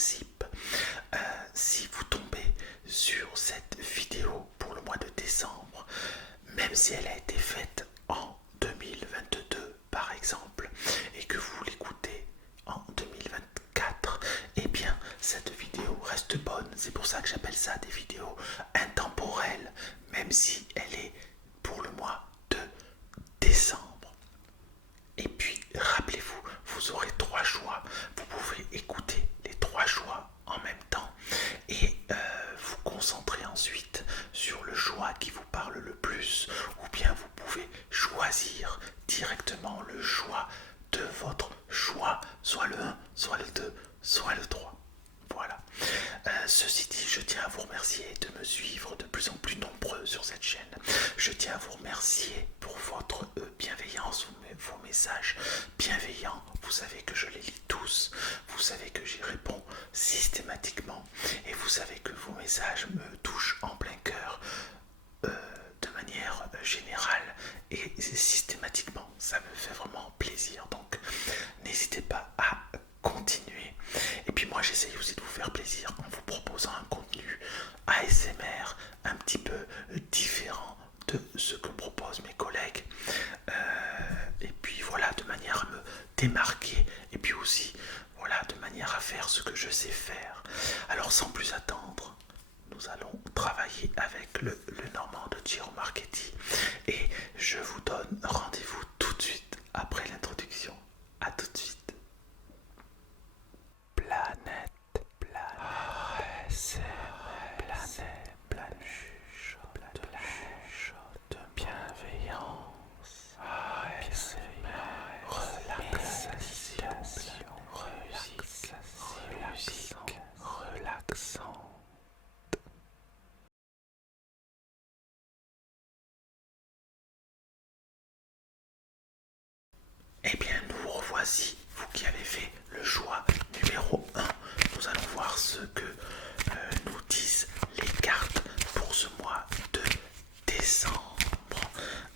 principe. Si vous tombez sur cette vidéo pour le mois de décembre, même si elle a été faite en 2022 par exemple, et que vous l'écoutez en 2024, eh bien cette vidéo reste bonne. C'est pour ça que j'appelle ça des vidéos intemporelles, même si elle est pour le mois de décembre. Et puis rappelez-vous, vous aurez 3 choix. Vous pouvez écouter les 3 choix en même temps et vous concentrer ensuite sur le choix qui vous parle le plus, ou bien vous pouvez choisir directement le choix de votre choix, soit le 1, soit le 2, soit le 3. Voilà. Ceci dit, je tiens à vous remercier de me suivre de plus en plus nombreux sur cette chaîne. Je tiens à vous remercier pour votre bienveillance, vos messages bienveillants. Vous savez que je les lis tous. Vous savez que j'y réponds systématiquement. Et vous savez que vos messages me touchent en plein cœur de manière générale et systématiquement. Ça me fait vraiment plaisir. Donc, n'hésitez pas à continuer. Et puis moi j'essaye aussi de vous faire plaisir en vous proposant un contenu ASMR un petit peu différent de ce que proposent mes collègues. Et puis voilà, de manière à me démarquer et puis aussi voilà, de manière à faire ce que je sais faire. Alors sans plus attendre, nous allons travailler avec le Normand de Giro Marchetti et je vous donne rendez-vous tout de suite après l'introduction. A tout de suite. Planète, ASMR, planète, de bienveillance, ASMR, relaxation, relaxant. Eh bien, nous revoici, vous qui avez fait le choix numéro 1. Nous allons voir ce que nous disent les cartes pour ce mois de décembre.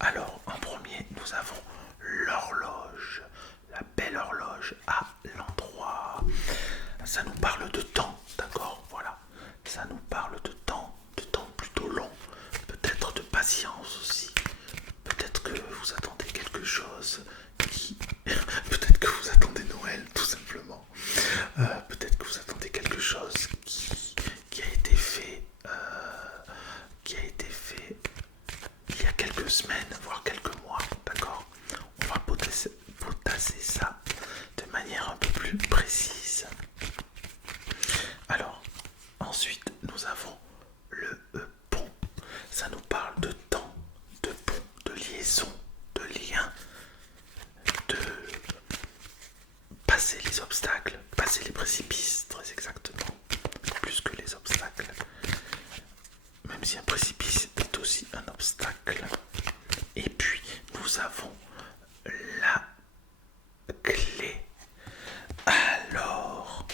Alors, en premier, nous avons l'horloge, la belle horloge à l'endroit. Ça nous parle de temps, d'accord? Voilà, ça nous parle de temps plutôt long, peut-être de patience aussi. Peut-être que vous attendez quelque chose qui... Peut-être que vous attendez Noël, tout simplement. Peut-être que vous attendez quelque chose qui a été fait... il y a quelques semaines, voire quelques mois, d'accord? On va potasser ça de manière un peu plus précise. Alors, ensuite, nous avons le pont. Ça nous parle de temps, de pont, de liaison, de lien, de passer les obstacles, passer les précipices, très exactement, plus que les obstacles. Même si un précipice est aussi un obstacle. Et puis, nous avons la clé. Alors,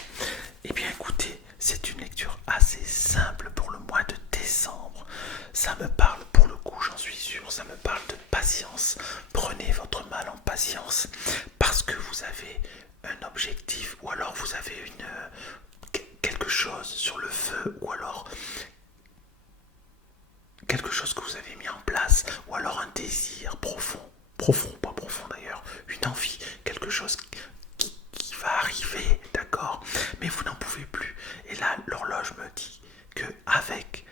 eh bien écoutez, c'est une lecture assez simple pour le mois de décembre. Ça me parle, pour le coup, j'en suis sûr, ça me parle de patience. Prenez votre mal en patience parce que vous avez un objectif ou alors vous avez quelque chose sur le feu ou alors quelque chose que vous avez mis en place ou alors un désir profond, pas profond d'ailleurs, une envie, quelque chose qui va arriver, d'accord, mais vous n'en pouvez plus. Et là, l'horloge me dit que avec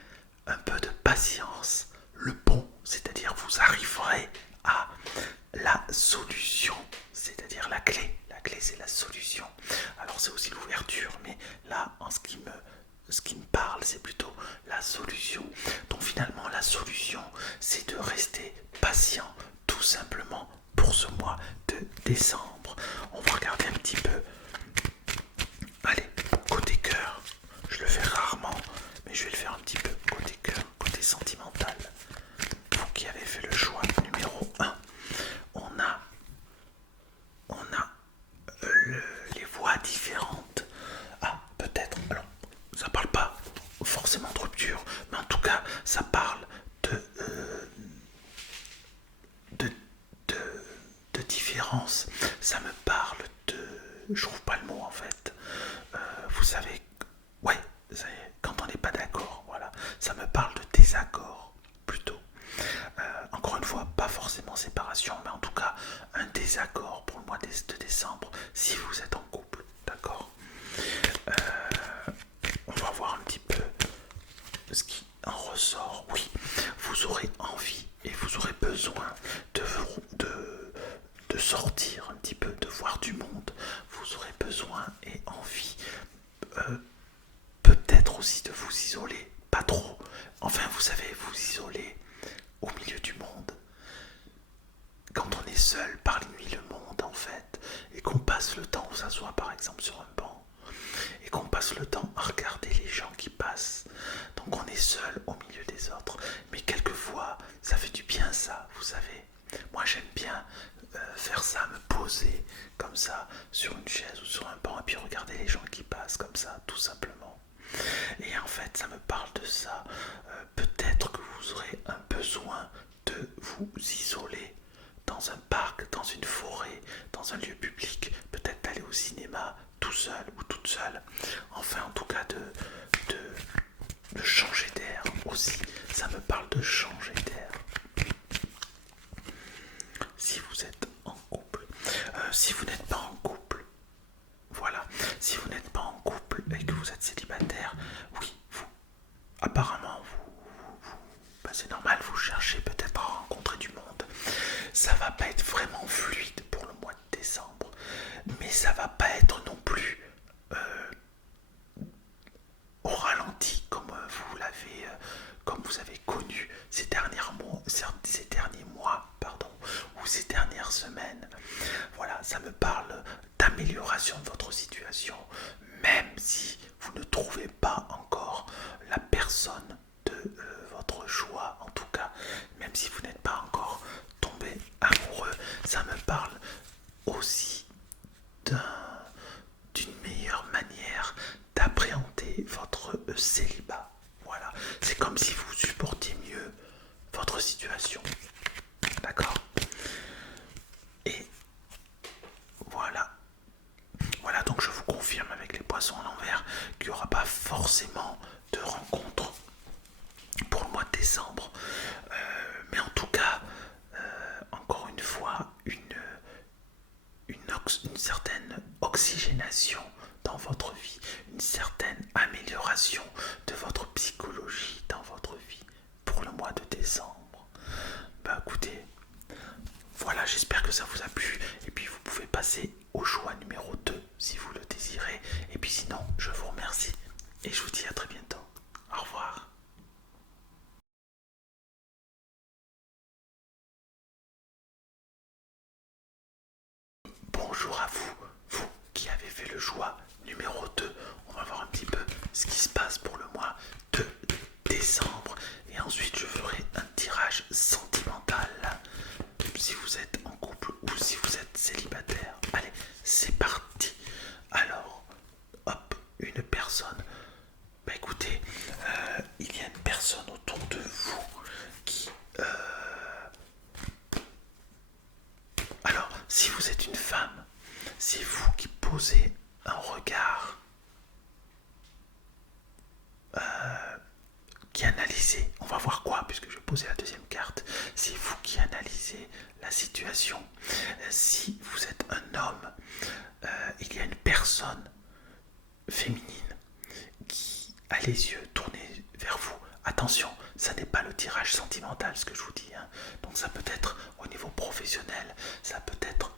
un peu de patience, le pont, c'est-à-dire vous arriverez à la solution, c'est-à-dire la clé. La clé, c'est la solution. Alors c'est aussi l'ouverture, mais là, ce qui me parle, c'est plutôt la solution. Donc finalement, la solution, c'est de rester patient, tout simplement, pour ce mois de décembre. On va regarder un petit peu. Allez, peut-être aussi de vous isoler, pas trop. Enfin, vous savez, vous isoler au milieu du monde. Quand on est seul, par nuit, le monde en fait, et qu'on passe le temps, on s'assoit par exemple sur un banc, et qu'on passe le temps à regarder les gens qui passent. Donc on est seul au milieu des autres. Mais quelquefois, ça fait du bien ça, vous savez. Moi j'aime bien faire ça, me poser comme ça sur une chaise ou sur un banc et puis regarder les gens qui passent comme ça, tout simplement. Et en fait, ça me parle de ça. Peut-être que vous aurez un besoin de vous isoler dans un parc, dans une forêt, dans un lieu public, peut-être d'aller au cinéma tout seul ou toute seule. Enfin, en tout cas, de changer d'air aussi. Ça me parle de changer d'air. Si vous êtes en couple, si vous n'êtes pas en couple, voilà, si vous n'êtes pas en couple et que vous êtes célibataire, oui, vous, apparemment, bah, c'est normal, vous cherchez peut-être à rencontrer du monde. Ça va pas être vraiment fluide pour le mois de décembre, mais ça va pas être non plus au ralenti comme vous avez connu ces derniers mois, pardon, ou ces dernières semaines. Voilà, ça me parle d'amélioration de votre situation, même si vous ne trouvez pas encore la personne de votre choix, en tout cas, même si vous n'êtes pas encore tombé amoureux, ça me parle aussi d'une meilleure manière d'appréhender votre célibat. Voilà, c'est comme si vous supportiez mieux votre situation. D'accord? Et voilà. Voilà, donc je vous confirme avec les poissons à l'envers qu'il n'y aura pas forcément de rencontre pour le mois de décembre. Mais en tout cas, encore une fois, une certaine oxygénation dans votre vie, une certaine amélioration de votre psychologie dans votre vie pour le mois de décembre. Bah écoutez, voilà, j'espère que ça vous a plu. Et puis vous pouvez passer au choix numéro 2 si vous le désirez. Et puis sinon, je vous remercie. Et je vous dis à très bientôt. Au revoir. Bonjour à vous, vous qui avez fait le choix numéro 2. On va voir un petit peu ce qui se passe pour le mois de décembre. Et ensuite, je ferai un tirage sentimental. Si vous êtes en couple ou si vous êtes célibataire. Allez, c'est parti. Alors, hop, une personne. Bah écoutez, il y a une personne autour de vous qui... Alors, si vous êtes une femme, c'est vous qui posez un regard, qui analysez. On va voir quoi, puisque je vais poser la deuxième carte. C'est vous qui analysez la situation. Si vous êtes un homme, il y a une personne féminine qui a les yeux tournés vers vous. Attention, ça n'est pas le tirage sentimental ce que je vous dis, hein. Donc ça peut être au niveau professionnel, ça peut être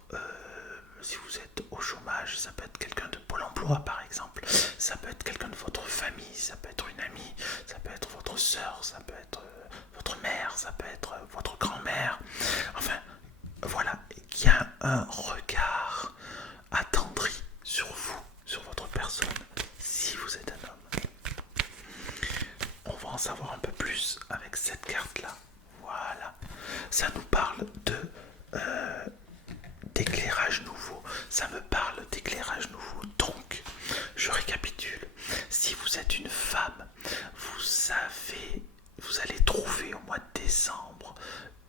si vous êtes au chômage, ça peut être quelqu'un de Pôle emploi par exemple, ça peut être quelqu'un de votre famille, ça peut être une amie, ça peut être votre soeur, ça peut être votre mère, ça peut être votre grand-mère. Enfin, voilà, il y a un regard attendri sur vous, sur votre personne, si vous êtes un homme. On va en savoir un peu plus avec cette carte-là. Voilà. Ça nous parle d'éclairage nouveau. Ça me parle d'éclairage nouveau. Donc, je récapitule. Si vous êtes une femme, vous allez trouver au mois de décembre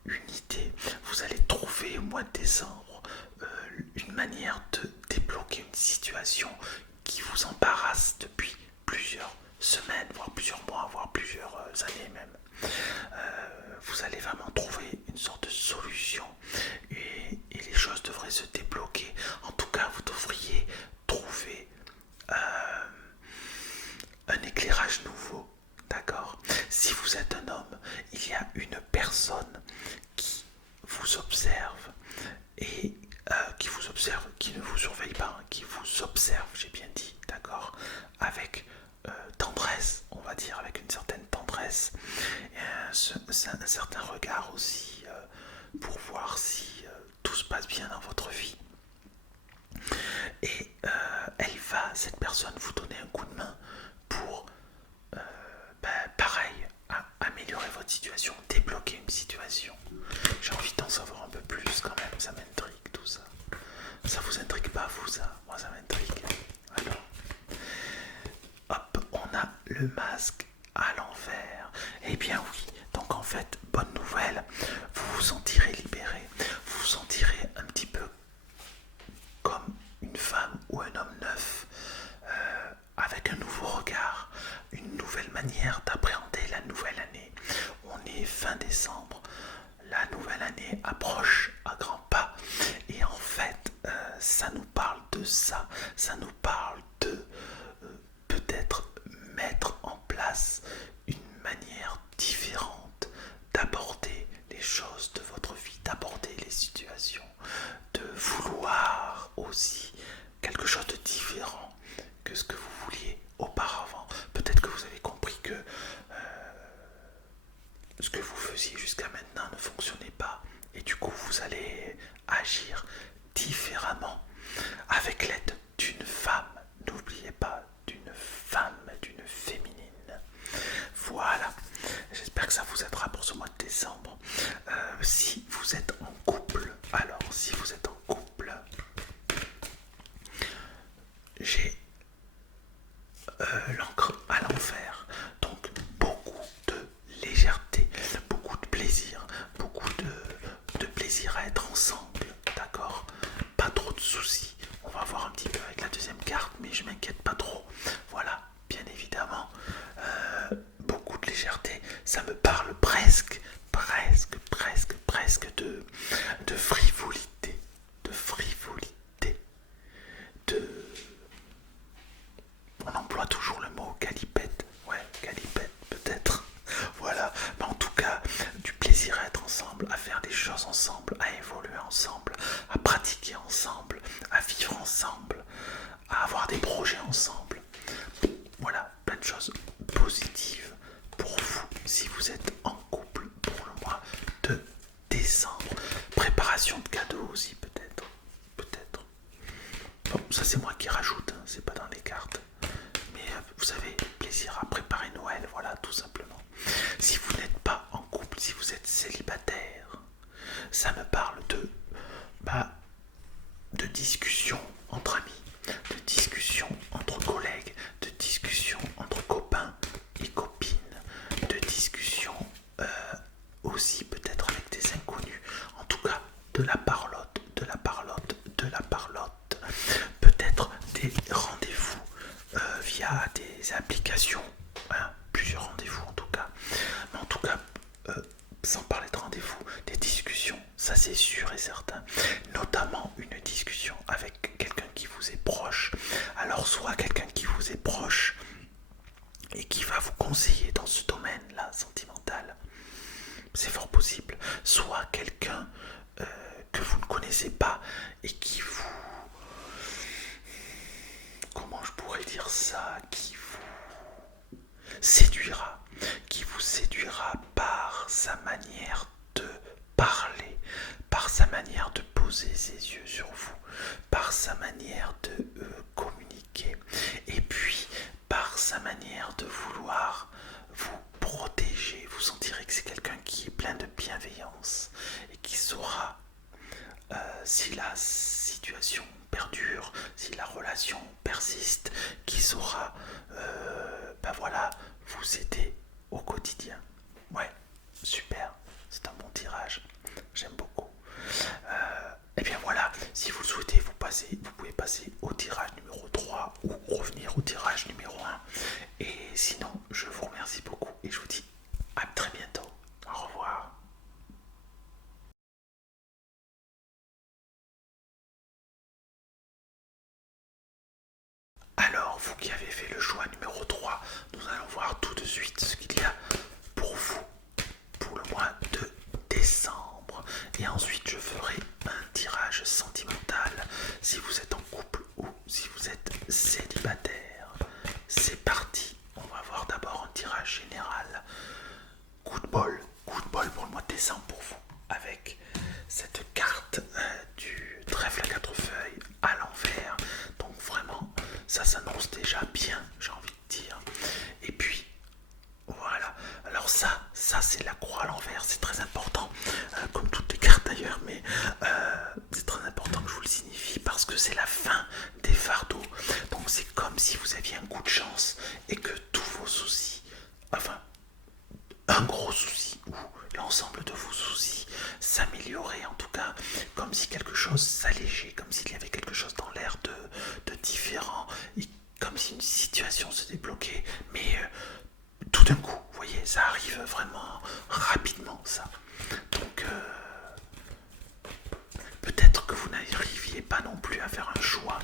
une idée. Vous allez trouver au mois de décembre une manière de débloquer une situation qui vous embarrasse depuis plusieurs semaines, voire plusieurs mois, voire plusieurs années même. Vous allez vraiment trouver une sorte de solution et les choses devraient se débloquer. En tout cas, vous devriez trouver un éclairage nouveau. D'accord? Si vous êtes un homme, il y a une personne qui vous observe et qui ne vous surveille pas, qui vous observe, j'ai bien dit, d'accord, avec un certain regard aussi pour voir si tout se passe bien dans votre vie. Et cette personne, vous donner un coup de main pour, pareil, améliorer votre situation, débloquer une situation. J'ai envie d'en savoir un peu plus quand même, ça m'intrigue tout ça. Ça vous intrigue pas vous ça? Moi ça m'intrigue. Alors, hop, on a le masque à l'envers. Eh bien oui, donc en fait, bonne nouvelle, vous vous sentirez libéré, vous vous sentirez un petit peu comme une femme ou un homme neuf, avec un nouveau regard, une nouvelle manière d'appréhender la nouvelle année. On est fin décembre, la nouvelle année approche à grands pas et en fait ça nous parle de ça, ça nous parle de peut-être mettre en place une manière différente d'aborder les choses de votre vie, d'aborder les situations, de vouloir aussi quelque chose de différent que ce que vous vouliez auparavant. Peut-être que vous avez compris que ce que vous faisiez jusqu'à maintenant ne fonctionnait pas et du coup vous allez agir différemment avec l'aide d'une femme. N'oubliez pas, d'une femme, d'une féminine. Voilà, j'espère que ça vous aidera pour ce mois de décembre. Si vous êtes en couple, alors si vous êtes en couple, j'ai l'encre à l'envers, donc beaucoup de légèreté, beaucoup de plaisir, beaucoup de plaisir à être ensemble, d'accord? Pas trop de soucis. On va voir un petit peu avec la deuxième carte, mais je m'inquiète pas trop. Voilà, bien évidemment, beaucoup de légèreté. Ça me parle presque de frivolité, de on emploie toujours le mot galipette. Ouais, galipette peut-être. Voilà. Mais en tout cas, du plaisir à être ensemble, à faire des choses ensemble, à évoluer ensemble, à pratiquer ensemble, à vivre ensemble, à avoir des projets ensemble. Voilà, plein de choses positives pour vous si vous êtes en couple pour le mois de décembre. Préparation de cadeaux aussi peut-être. Peut-être. Bon, ça c'est moi qui rajoute, hein, c'est pas dans les cartes. Mais vous savez, plaisir à préparer Noël, voilà, tout simplement. Si vous n'êtes pas en couple, si vous êtes célibataire, ça me parle de discussions entre amis, de discussions entre collègues, de discussions entre copains et copines, de discussions aussi peut-être avec des inconnus. En tout cas, de la parlotte, de la parlotte, de la parlotte. Peut-être des rendez-vous via des applications, hein, plusieurs rendez-vous en tout cas. Mais en tout cas, sans parler de rendez-vous, des discussions, ça c'est sûr et certain. Notamment une discussion avec quelqu'un qui vous est proche. Alors soit quelqu'un qui vous est proche et qui va vous conseiller dans ce domaine-là sentimental, c'est fort possible. Soit quelqu'un que vous ne connaissez pas et qui vous... Comment je pourrais dire ça? Qui vous séduira par sa manière de parler, par sa manière de poser ses yeux sur vous, par sa manière de communiquer, et puis par sa manière de vouloir vous protéger. Vous sentirez que c'est quelqu'un qui est plein de bienveillance et qui saura, si la situation perdure, si la relation persiste, qui saura voilà, vous aider au quotidien. Ouais, super, c'est un bon tirage, j'aime beaucoup. Et bien voilà, si vous le souhaitez, vous pouvez passer au tirage numéro 3 ou revenir au tirage numéro 1. Et sinon, je vous remercie beaucoup et je vous dis à très bientôt. Au revoir. Alors, vous qui avez fait le choix numéro 3, nous allons voir tout de suite ce qu'il y a pour vous pour le mois de décembre. Et ensuite, je ferai un tirage sentimental si vous êtes en couple ou si vous êtes célibataire. C'est parti, on va voir chance et que tous vos soucis, enfin un gros souci ou l'ensemble de vos soucis s'amélioraient, en tout cas comme si quelque chose s'allégeait, comme s'il y avait quelque chose dans l'air de différent, et comme si une situation se débloquait, mais tout d'un coup, vous voyez, ça arrive vraiment rapidement, ça. Donc peut-être que vous n'arriviez pas non plus à faire un choix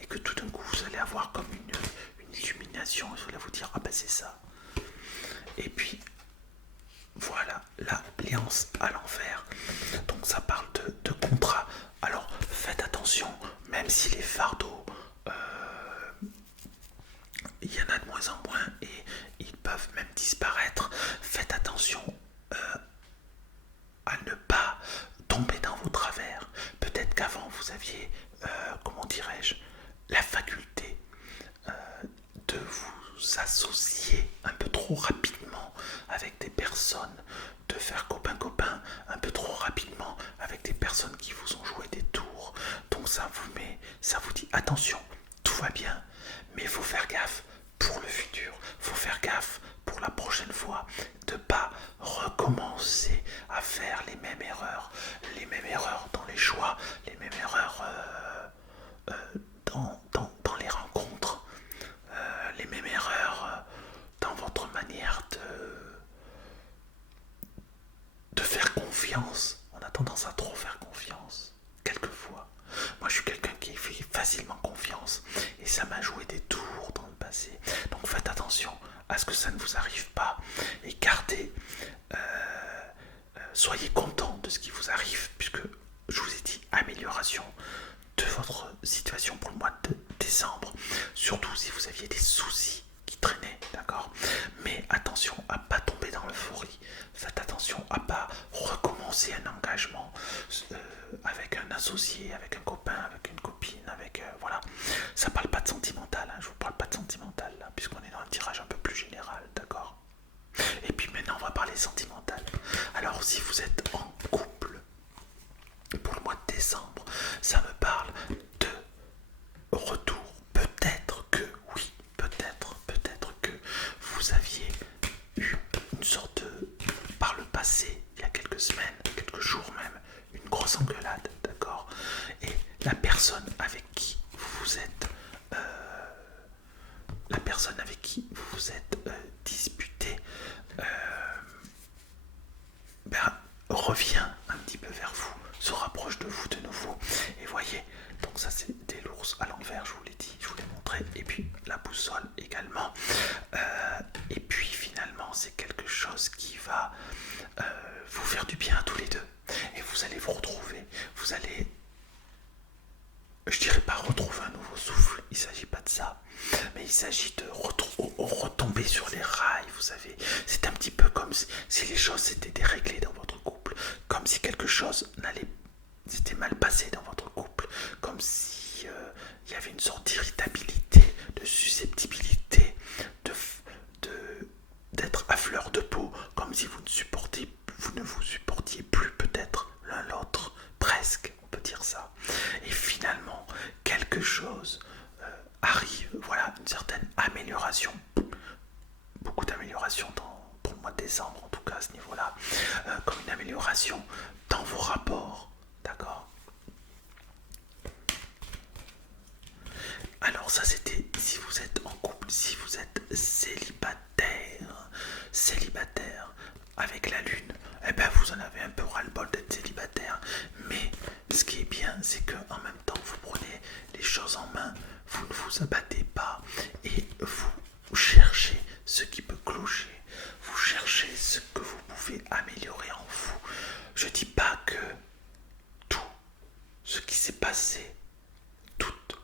et que tout d'un coup vous allez avoir comme une illumination et vous allez vous dire ah ben c'est ça. Et puis voilà, l'alliance à l'envers. Donc ça parle de contrat. Alors faites attention, même si les fardeaux, il y en a de moins en moins et ils peuvent même disparaître, faites attention à ne pas tomber dans vos travers. Peut-être qu'avant vous aviez, comment dirais-je, la faculté de vous associer un peu trop rapidement avec des personnes, de faire copain-copain un peu trop rapidement avec des personnes qui vous ont joué des tours. Donc ça vous dit attention, tout va bien, mais il faut faire gaffe pour le futur, il faut faire gaffe pour la prochaine fois, de pas recommencer à faire les mêmes erreurs dans les choix, les mêmes erreurs dans les rencontres, les mêmes erreurs dans votre manière de faire confiance. On a tendance à trop faire confiance, quelquefois. Moi, je suis quelqu'un qui fait facilement confiance et ça m'a joué des tours dans le passé. Donc faites attention à ce que ça ne vous arrive pas et gardez, soyez content de ce qui vous arrive, puisque je vous ai dit amélioration de votre situation pour le mois de décembre, surtout si vous aviez des soucis qui traînaient, d'accord. Mais attention à pas tomber dans l'euphorie, faites attention à pas recommencer un engagement avec un associé, avec un copain, avec une copine, avec voilà. Ça parle pas de sentimental, hein, je vous parle pas de sentimental là, puisqu'on est dans un tirage un peu plus général, d'accord. Et puis maintenant on va parler sentimental. Alors si vous êtes en couple pour le mois de décembre, ça me parle de retour. Peut-être que, oui, peut-être que vous aviez eu une sorte de, par le passé, il y a quelques semaines, quelques jours même, une grosse engueulade, d'accord. Et la personne avec qui vous êtes, disputé, revient un petit peu vers vous, se rapproche de vous de nouveau. Et voyez, donc ça c'est des l'ours à l'envers, je vous l'ai dit, je vous l'ai montré. Et puis la boussole également. Et puis finalement c'est quelque chose qui va vous faire du bien à tous les deux. Et vous allez vous retrouver, vous allez, je dirais pas retrouver un nouveau souffle, il s'agit pas de ça, mais il s'agit de retomber sur les rails, vous savez. C'est un petit peu comme si les choses s'étaient déréglées dans votre couple, comme si quelque chose s'était mal passé dans votre couple, comme si il y avait une sorte d'irritabilité, de susceptibilité, d'être à fleur de peau, comme si vous ne vous supportiez plus peut-être l'un l'autre, presque, on peut dire ça. Et finalement, quelque chose arrive, voilà, une certaine amélioration, beaucoup d'amélioration pour le mois de décembre, en tout cas à ce niveau-là, comme une amélioration dans vos rapports, d'accord. Alors ça c'était si vous êtes en couple, si vous êtes célibataire avec la lune, eh ben vous en avez un peu ras-le-bol d'être célibataire, mais ce qui est bien c'est que en même temps vous prenez les choses en main, vous ne vous abattez pas et vous cherchez ce qui peut clocher, vous cherchez ce que vous pouvez améliorer en vous. Je dis pas que tout ce qui s'est passé, toutes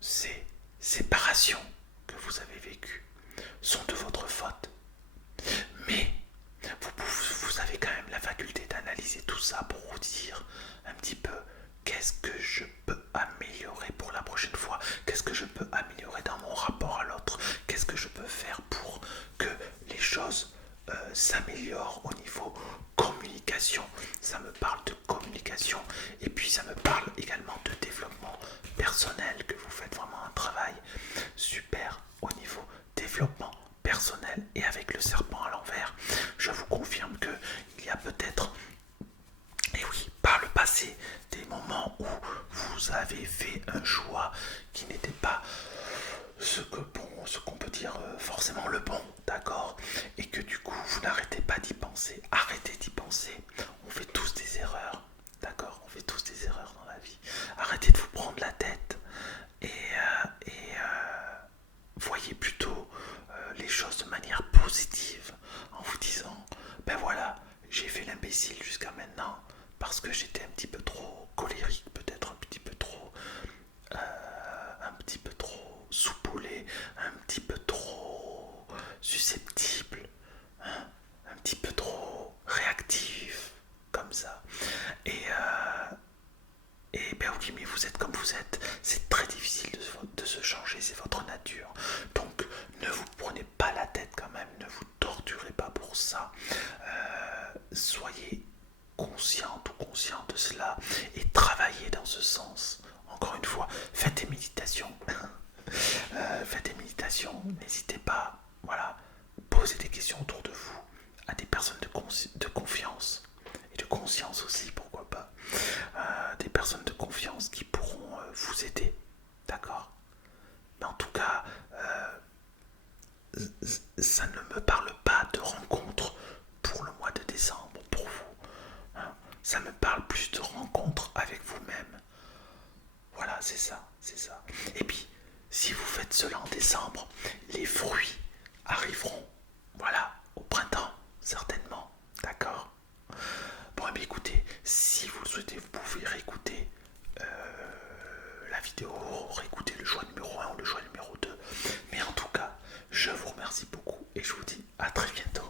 ces séparations que vous avez vécues sont de votre faute. Mais vous avez quand même la faculté d'analyser tout ça pour vous dire un petit peu qu'est-ce que je peux améliorer pour la prochaine fois, qu'est-ce que je peux améliorer dans mon rapport à l'autre, qu'est-ce que je peux faire pour que les choses s'améliorent au niveau communication. Ça me parle de communication et puis ça me parle également de développement personnel, que vous faites vraiment un travail super au niveau forcément le bon, d'accord? Et que du coup, vous n'arrêtez pas d'y penser. Arrêtez d'y penser. On fait tous des erreurs, d'accord? On fait tous des erreurs dans la vie. Arrêtez de vous prendre la tête et voyez plutôt les choses de manière positive en vous disant, ben voilà, j'ai fait l'imbécile jusqu'à maintenant parce que j'étais un petit peu trop colérique, peut-être un petit peu trop soupoulé, un petit peu trop susceptible, hein, un petit peu trop réactif, comme ça. Et ben oui, mais vous êtes comme vous êtes. C'est très difficile de se changer, c'est votre nature. Donc ne vous prenez pas la tête quand même, ne vous torturez pas pour ça. Soyez consciente ou conscient de cela et travaillez dans ce sens. Encore une fois, faites des méditations. Faites des méditations, n'hésitez pas. Voilà, posez des questions autour de vous à des personnes de confiance et de conscience aussi, pourquoi pas. Des personnes de confiance qui pourront vous aider, d'accord? Mais en tout cas, ça ne me parle pas de rencontre pour le mois de décembre, pour vous, hein. Ça me parle plus de rencontre avec vous-même. Voilà, c'est ça, c'est ça. Et puis, si vous faites cela en décembre, les fruits arriveront, voilà, au printemps, certainement, d'accord? Bon, eh bien, écoutez, si vous le souhaitez, vous pouvez réécouter la vidéo, réécouter le choix numéro 1 ou le choix numéro 2. Mais en tout cas, je vous remercie beaucoup et je vous dis à très bientôt.